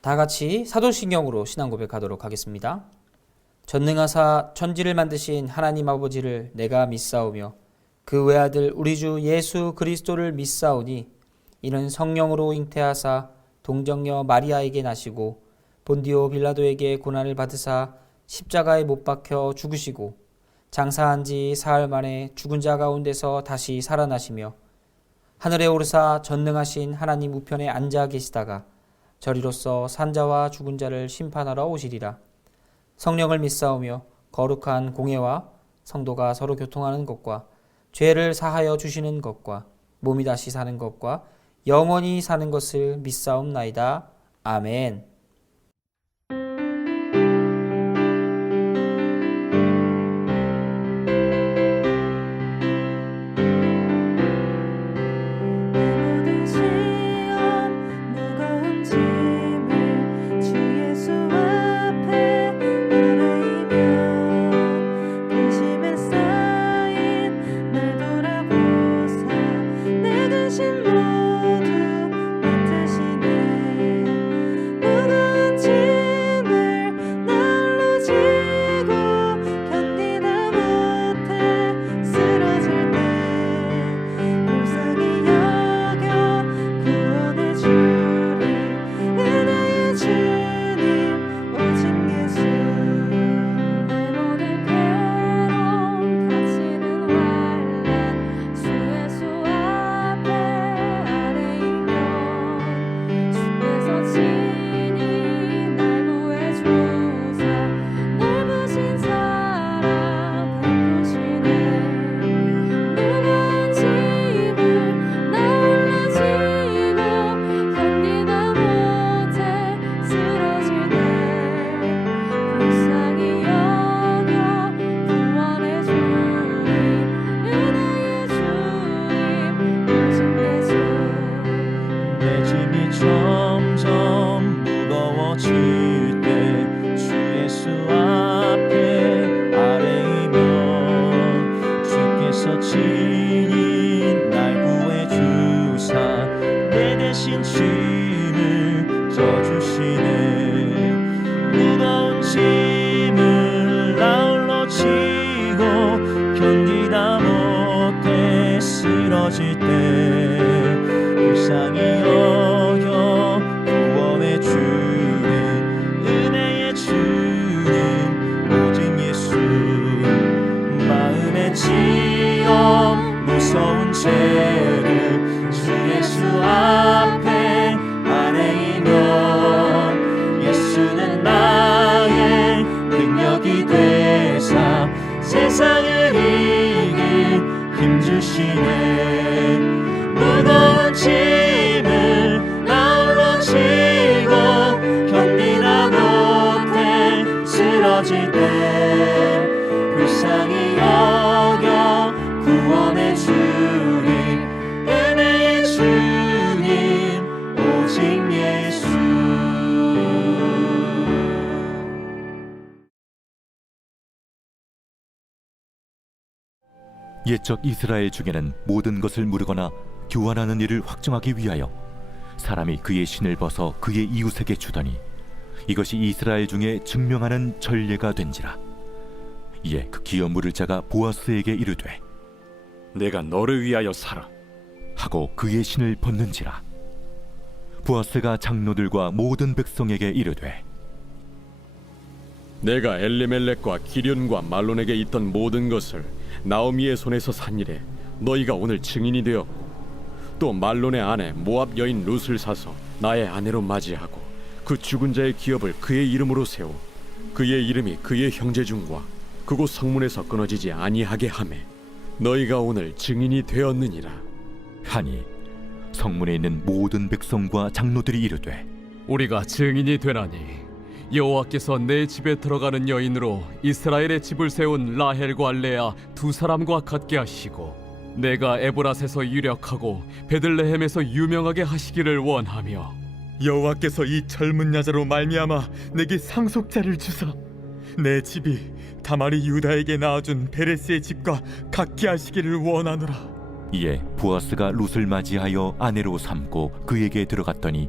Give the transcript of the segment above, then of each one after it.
다 같이 사도신경으로 신앙 고백하도록 하겠습니다. 전능하사 천지를 만드신 하나님 아버지를 내가 믿사오며 그 외아들 우리 주 예수 그리스도를 믿사오니 이는 성령으로 잉태하사 동정녀 마리아에게 나시고 본디오 빌라도에게 고난을 받으사 십자가에 못 박혀 죽으시고 장사한 지 사흘 만에 죽은 자 가운데서 다시 살아나시며 하늘에 오르사 전능하신 하나님 우편에 앉아 계시다가 저리로서 산자와 죽은 자를 심판하러 오시리라. 성령을 믿사오며 거룩한 공예와 성도가 서로 교통하는 것과 죄를 사하여 주시는 것과 몸이 다시 사는 것과 영원히 사는 것을 믿사옵나이다. 아멘. 세상을 이길 힘주시네. 무거운 짐을 나 홀로 지고 견디다 못해 쓰러질 때 불쌍히 여겨 구원해 주리. 은혜의 주님 오직 예수. 옛적 이스라엘 중에는 모든 것을 무르거나 교환하는 일을 확정하기 위하여 사람이 그의 신을 벗어 그의 이웃에게 주더니 이것이 이스라엘 중에 증명하는 전례가 된지라. 이에 그 기업 물을 자가 보아스에게 이르되 내가 너를 위하여 살아 하고 그의 신을 벗는지라. 보아스가 장로들과 모든 백성에게 이르되 내가 엘리멜렉과 기륜과 말론에게 있던 모든 것을 나오미의 손에서 산 일에 너희가 오늘 증인이 되었고, 또 말론의 아내 모압 여인 룻을 사서 나의 아내로 맞이하고 그 죽은 자의 기업을 그의 이름으로 세워 그의 이름이 그의 형제 중과 그곳 성문에서 끊어지지 아니하게 하매 너희가 오늘 증인이 되었느니라 하니 성문에 있는 모든 백성과 장로들이 이르되 우리가 증인이 되나니 여호와께서 내 집에 들어가는 여인으로 이스라엘의 집을 세운 라헬과 레아 두 사람과 같게 하시고 내가 에브랏에서 유력하고 베들레헴에서 유명하게 하시기를 원하며 여호와께서 이 젊은 여자로 말미암아 내게 상속자를 주사 내 집이 다말이 유다에게 낳아준 베레스의 집과 같게 하시기를 원하노라. 이에 보아스가 룻을 맞이하여 아내로 삼고 그에게 들어갔더니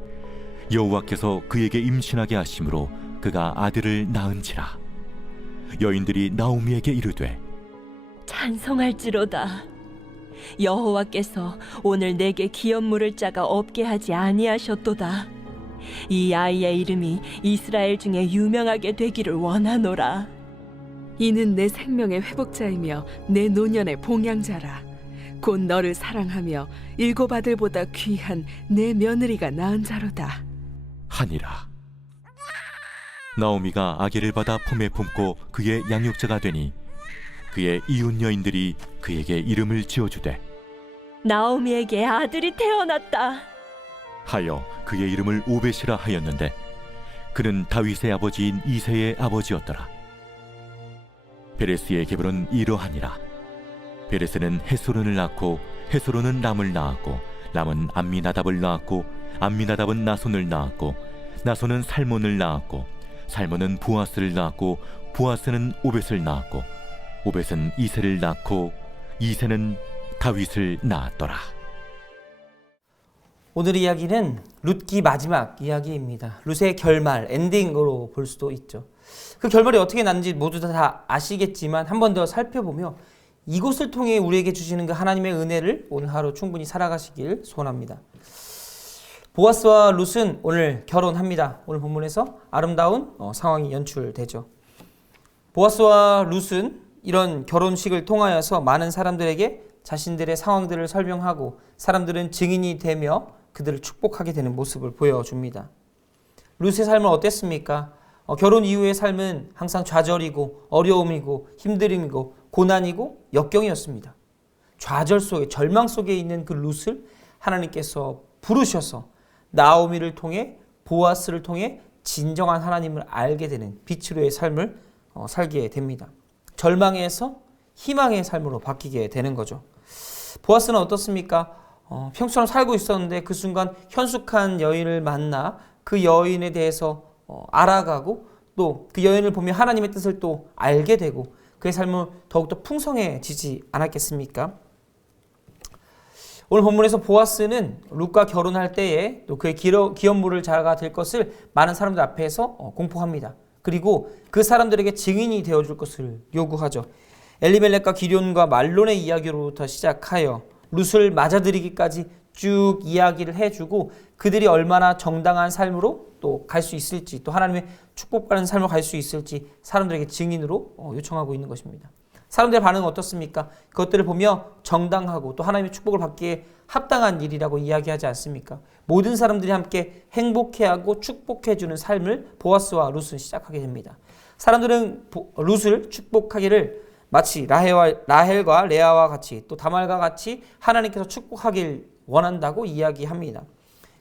여호와께서 그에게 임신하게 하심으로 그가 아들을 낳은지라. 여인들이 나오미에게 이르되 찬송할지로다. 여호와께서 오늘 내게 기업 물을 자가 없게 하지 아니하셨도다. 이 아이의 이름이 이스라엘 중에 유명하게 되기를 원하노라. 이는 내 생명의 회복자이며 내 노년의 봉양자라. 곧 너를 사랑하며 일곱 아들보다 귀한 내 며느리가 낳은 자로다. 하니라. 나오미가 아기를 받아 품에 품고 그의 양육자가 되니 그의 이웃 여인들이 그에게 이름을 지어주되 나오미에게 아들이 태어났다. 하여 그의 이름을 오벳이라 하였는데 그는 다윗의 아버지인 이새의 아버지였더라. 베레스의 계보는 이러하니라. 베레스는 헤스론을 낳고 헤스론은 람을 낳았고 람은 암미나답을 낳았고 암미나답은 나손을 낳았고 나손은 살몬을 낳았고 살몬은 보아스를 낳았고 보아스는 오벳을 낳았고 오벳은 이새를 낳고 이새는 다윗을 낳았더라. 오늘 이야기는 룻기 마지막 이야기입니다. 룻의 결말, 엔딩으로 볼 수도 있죠. 그 결말이 어떻게 났는지 모두 다 아시겠지만 한 번 더 살펴보며 이곳을 통해 우리에게 주시는 그 하나님의 은혜를 오늘 하루 충분히 살아가시길 소원합니다. 보아스와 룻은 오늘 결혼합니다. 오늘 본문에서 아름다운 상황이 연출되죠. 보아스와 룻은 이런 결혼식을 통하여서 많은 사람들에게 자신들의 상황들을 설명하고 사람들은 증인이 되며 그들을 축복하게 되는 모습을 보여줍니다. 룻의 삶은 어땠습니까? 결혼 이후의 삶은 항상 좌절이고 어려움이고 힘듦이고 고난이고 역경이었습니다. 좌절 속에 절망 속에 있는 그 룻을 하나님께서 부르셔서 나오미를 통해 보아스를 통해 진정한 하나님을 알게 되는 빛으로의 삶을 살게 됩니다. 절망에서 희망의 삶으로 바뀌게 되는 거죠. 보아스는 어떻습니까? 평소처럼 살고 있었는데 그 순간 현숙한 여인을 만나 그 여인에 대해서 알아가고 또 그 여인을 보며 하나님의 뜻을 또 알게 되고 그의 삶은 더욱더 풍성해지지 않았겠습니까? 오늘 본문에서 보아스는 룻과 결혼할 때에 또 그의 기업물을 자가 될 것을 많은 사람들 앞에서 공포합니다. 그리고 그 사람들에게 증인이 되어줄 것을 요구하죠. 엘리멜렉과 기럐과 말론의 이야기로부터 시작하여 룻을 맞아들이기까지 쭉 이야기를 해주고 그들이 얼마나 정당한 삶으로 또 갈 수 있을지 또 하나님의 축복받는 삶을 갈 수 있을지 사람들에게 증인으로 요청하고 있는 것입니다. 사람들의 반응은 어떻습니까? 그것들을 보며 정당하고 또 하나님의 축복을 받기에 합당한 일이라고 이야기하지 않습니까? 모든 사람들이 함께 행복해하고 축복해주는 삶을 보아스와 룻은 시작하게 됩니다. 사람들은 룻을 축복하기를 마치 라헬과 레아와 같이 또 다말과 같이 하나님께서 축복하길 원한다고 이야기합니다.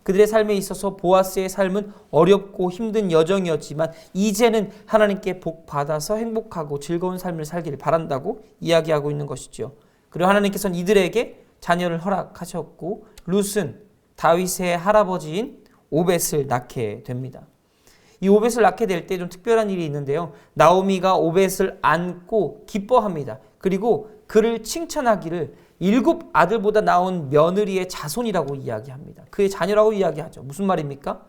그들의 삶에 있어서 보아스의 삶은 어렵고 힘든 여정이었지만 이제는 하나님께 복 받아서 행복하고 즐거운 삶을 살기를 바란다고 이야기하고 있는 것이죠. 그리고 하나님께서는 이들에게 자녀를 허락하셨고 룻은 다윗의 할아버지인 오벳을 낳게 됩니다. 이 오벳을 낳게 될 때 좀 특별한 일이 있는데요. 나오미가 오벳을 안고 기뻐합니다. 그리고 그를 칭찬하기를 7 아들보다 나온 며느리의 자손이라고 이야기합니다. 그의 자녀라고 이야기하죠. 무슨 말입니까?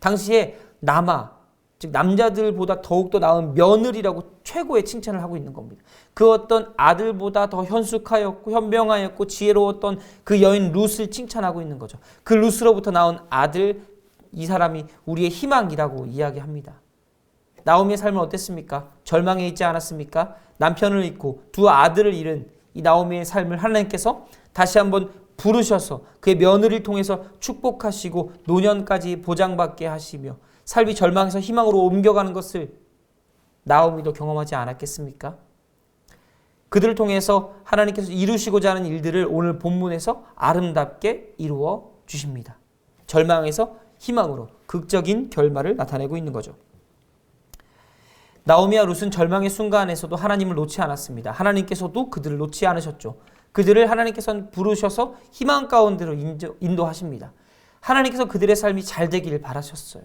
당시에 남아, 즉 남자들보다 더욱더 나은 며느리라고 최고의 칭찬을 하고 있는 겁니다. 그 어떤 아들보다 더 현숙하였고 현명하였고 지혜로웠던 그 여인 룻을 칭찬하고 있는 거죠. 그 룻으로부터 나온 아들, 이 사람이 우리의 희망이라고 이야기합니다. 나오미의 삶은 어땠습니까? 절망에 있지 않았습니까? 남편을 잃고 2 아들을 잃은 이 나오미의 삶을 하나님께서 다시 한번 부르셔서 그의 며느리를 통해서 축복하시고 노년까지 보장받게 하시며 삶이 절망에서 희망으로 옮겨가는 것을 나오미도 경험하지 않았겠습니까? 그들을 통해서 하나님께서 이루시고자 하는 일들을 오늘 본문에서 아름답게 이루어 주십니다. 절망에서 희망으로 극적인 결말을 나타내고 있는 거죠. 나오미와 룻은 절망의 순간에서도 하나님을 놓지 않았습니다. 하나님께서도 그들을 놓지 않으셨죠. 그들을 하나님께서는 부르셔서 희망 가운데로 인도하십니다. 하나님께서 그들의 삶이 잘 되기를 바라셨어요.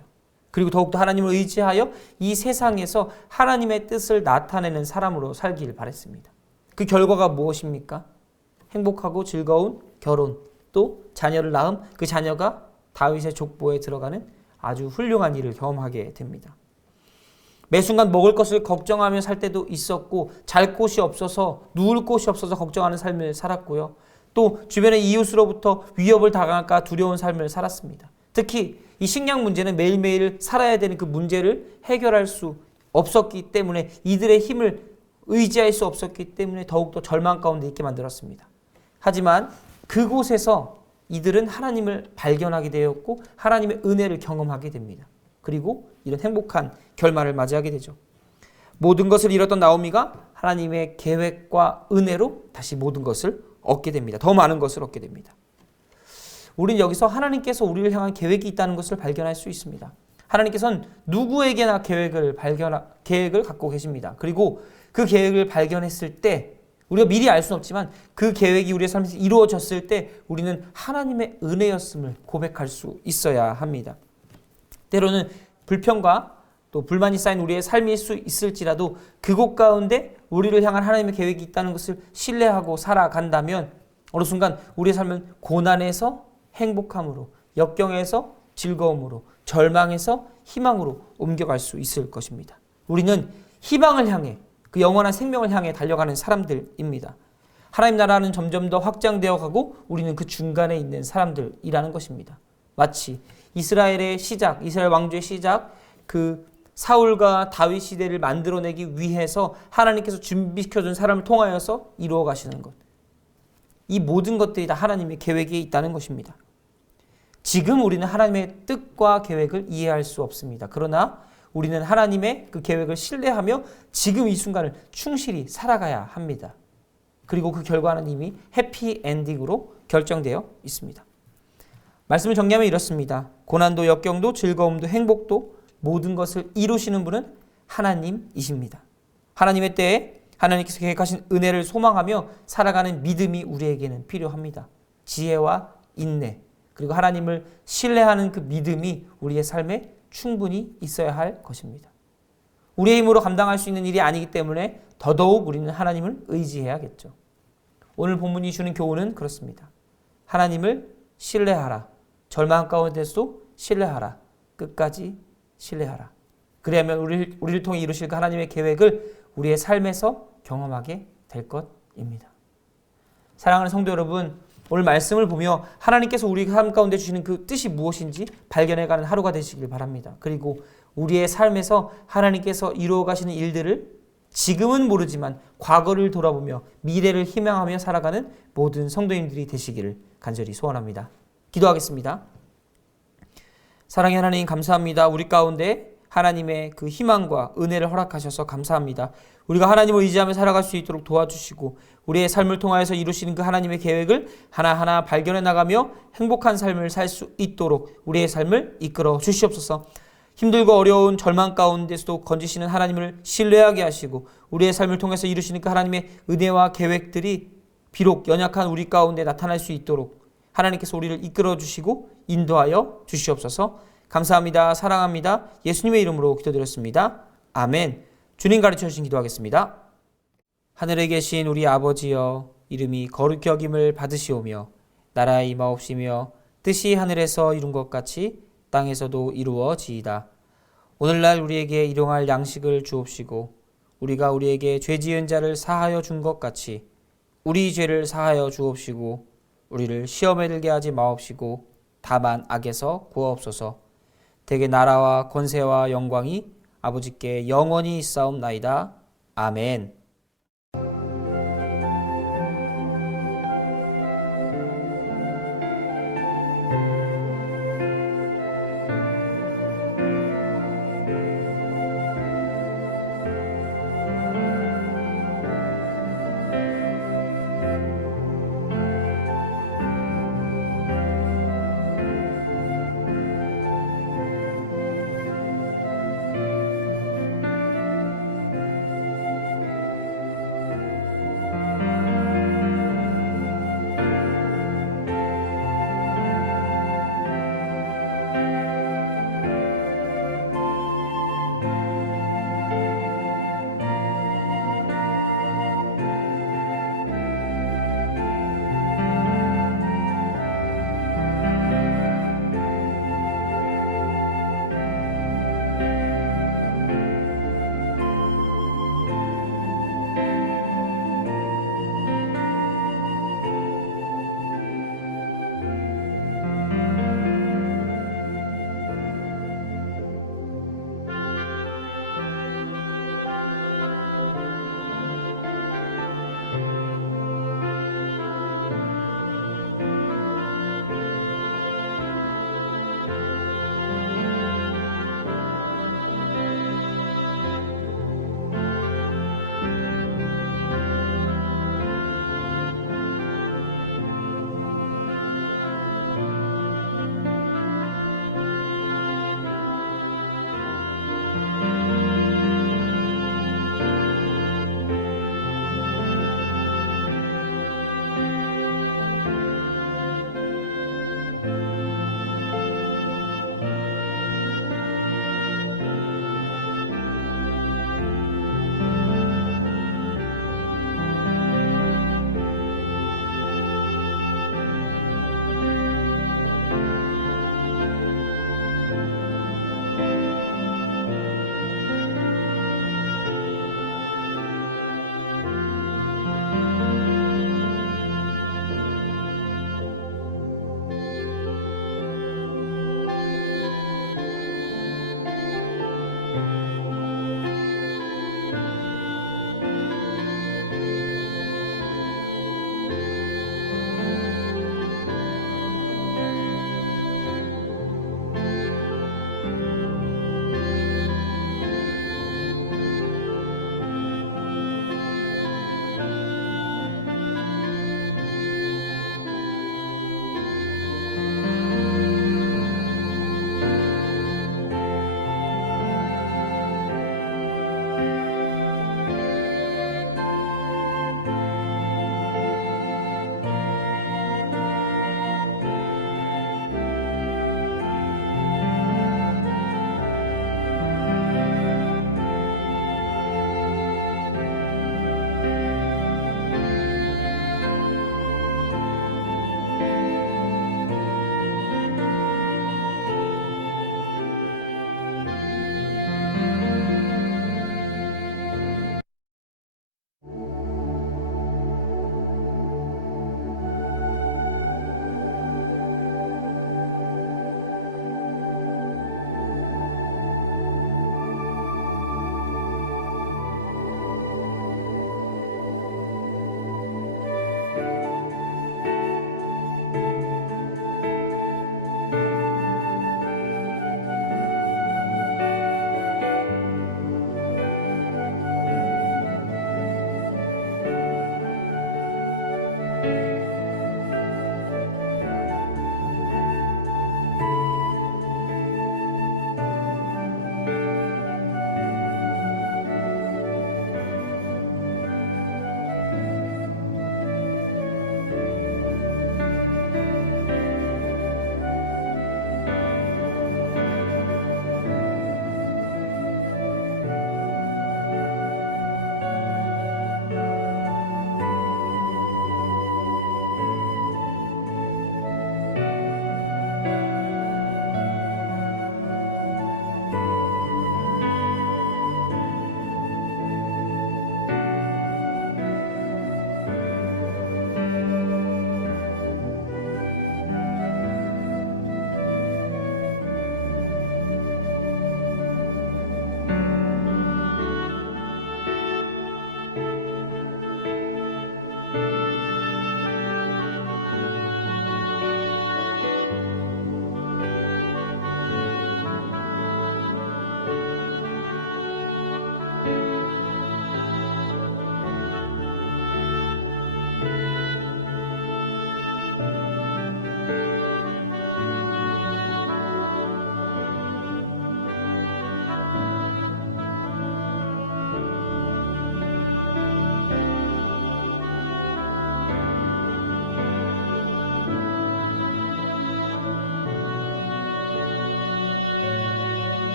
그리고 더욱더 하나님을 의지하여 이 세상에서 하나님의 뜻을 나타내는 사람으로 살기를 바랬습니다. 그 결과가 무엇입니까? 행복하고 즐거운 결혼, 또 자녀를 낳음, 그 자녀가 다윗의 족보에 들어가는 아주 훌륭한 일을 경험하게 됩니다. 매 순간 먹을 것을 걱정하며 살 때도 있었고, 잘 곳이 없어서, 누울 곳이 없어서 걱정하는 삶을 살았고요. 또 주변의 이웃으로부터 위협을 당할까 두려운 삶을 살았습니다. 특히 이 식량 문제는 매일매일 살아야 되는 그 문제를 해결할 수 없었기 때문에, 이들의 힘을 의지할 수 없었기 때문에 더욱더 절망 가운데 있게 만들었습니다. 하지만 그곳에서 이들은 하나님을 발견하게 되었고 하나님의 은혜를 경험하게 됩니다. 그리고 이런 행복한 결말을 맞이하게 되죠. 모든 것을 잃었던 나오미가 하나님의 계획과 은혜로 다시 모든 것을 얻게 됩니다. 더 많은 것을 얻게 됩니다. 우리는 여기서 하나님께서 우리를 향한 계획이 있다는 것을 발견할 수 있습니다. 하나님께서는 누구에게나 계획을 갖고 계십니다. 그리고 그 계획을 발견했을 때, 우리가 미리 알 수는 없지만 그 계획이 우리의 삶에서 이루어졌을 때 우리는 하나님의 은혜였음을 고백할 수 있어야 합니다. 때로는 불평과 또 불만이 쌓인 우리의 삶일 수 있을지라도 그곳 가운데 우리를 향한 하나님의 계획이 있다는 것을 신뢰하고 살아간다면 어느 순간 우리의 삶은 고난에서 행복함으로, 역경에서 즐거움으로, 절망에서 희망으로 옮겨갈 수 있을 것입니다. 우리는 희망을 향해, 그 영원한 생명을 향해 달려가는 사람들입니다. 하나님 나라는 점점 더 확장되어 가고 우리는 그 중간에 있는 사람들이라는 것입니다. 마치 이스라엘의 시작, 이스라엘 왕조의 시작, 그 사울과 다윗 시대를 만들어내기 위해서 하나님께서 준비시켜준 사람을 통하여서 이루어 가시는 것. 이 모든 것들이 다 하나님의 계획에 있다는 것입니다. 지금 우리는 하나님의 뜻과 계획을 이해할 수 없습니다. 그러나 우리는 하나님의 그 계획을 신뢰하며 지금 이 순간을 충실히 살아가야 합니다. 그리고 그 결과는 이미 해피엔딩으로 결정되어 있습니다. 말씀을 정리하면 이렇습니다. 고난도, 역경도, 즐거움도, 행복도 모든 것을 이루시는 분은 하나님이십니다. 하나님의 때에 하나님께서 계획하신 은혜를 소망하며 살아가는 믿음이 우리에게는 필요합니다. 지혜와 인내, 그리고 하나님을 신뢰하는 그 믿음이 우리의 삶에 충분히 있어야 할 것입니다. 우리의 힘으로 감당할 수 있는 일이 아니기 때문에 더더욱 우리는 하나님을 의지해야겠죠. 오늘 본문이 주는 교훈은 그렇습니다. 하나님을 신뢰하라. 절망 가운데서도 신뢰하라. 끝까지 신뢰하라. 그래야만 우리를 통해 이루실 그 하나님의 계획을 우리의 삶에서 경험하게 될 것입니다. 사랑하는 성도 여러분, 오늘 말씀을 보며 하나님께서 우리 삶 가운데 주시는 그 뜻이 무엇인지 발견해가는 하루가 되시길 바랍니다. 그리고 우리의 삶에서 하나님께서 이루어 가시는 일들을 지금은 모르지만 과거를 돌아보며 미래를 희망하며 살아가는 모든 성도님들이 되시기를 간절히 소원합니다. 기도하겠습니다. 사랑의 하나님, 감사합니다. 우리 가운데 하나님의 그 희망과 은혜를 허락하셔서 감사합니다. 우리가 하나님을 의지하며 살아갈 수 있도록 도와주시고 우리의 삶을 통하여서 이루시는 그 하나님의 계획을 하나하나 발견해 나가며 행복한 삶을 살 수 있도록 우리의 삶을 이끌어 주시옵소서. 힘들고 어려운 절망 가운데서도 건지시는 하나님을 신뢰하게 하시고 우리의 삶을 통해서 이루시는 그 하나님의 은혜와 계획들이 비록 연약한 우리 가운데 나타날 수 있도록 하나님께서 우리를 이끌어 주시고 인도하여 주시옵소서. 감사합니다. 사랑합니다. 예수님의 이름으로 기도드렸습니다. 아멘. 주님 가르쳐 주신 기도하겠습니다. 하늘에 계신 우리 아버지여, 이름이 거룩히 여김을 받으시오며 나라의 임하옵시며 뜻이 하늘에서 이룬 것 같이 땅에서도 이루어지이다. 오늘날 우리에게 일용할 양식을 주옵시고 우리가 우리에게 죄 지은 자를 사하여 준 것 같이 우리 죄를 사하여 주옵시고 우리를 시험에 들게 하지 마옵시고 다만 악에서 구하옵소서. 대개 나라와 권세와 영광이 아버지께 영원히 있사옵나이다. 아멘.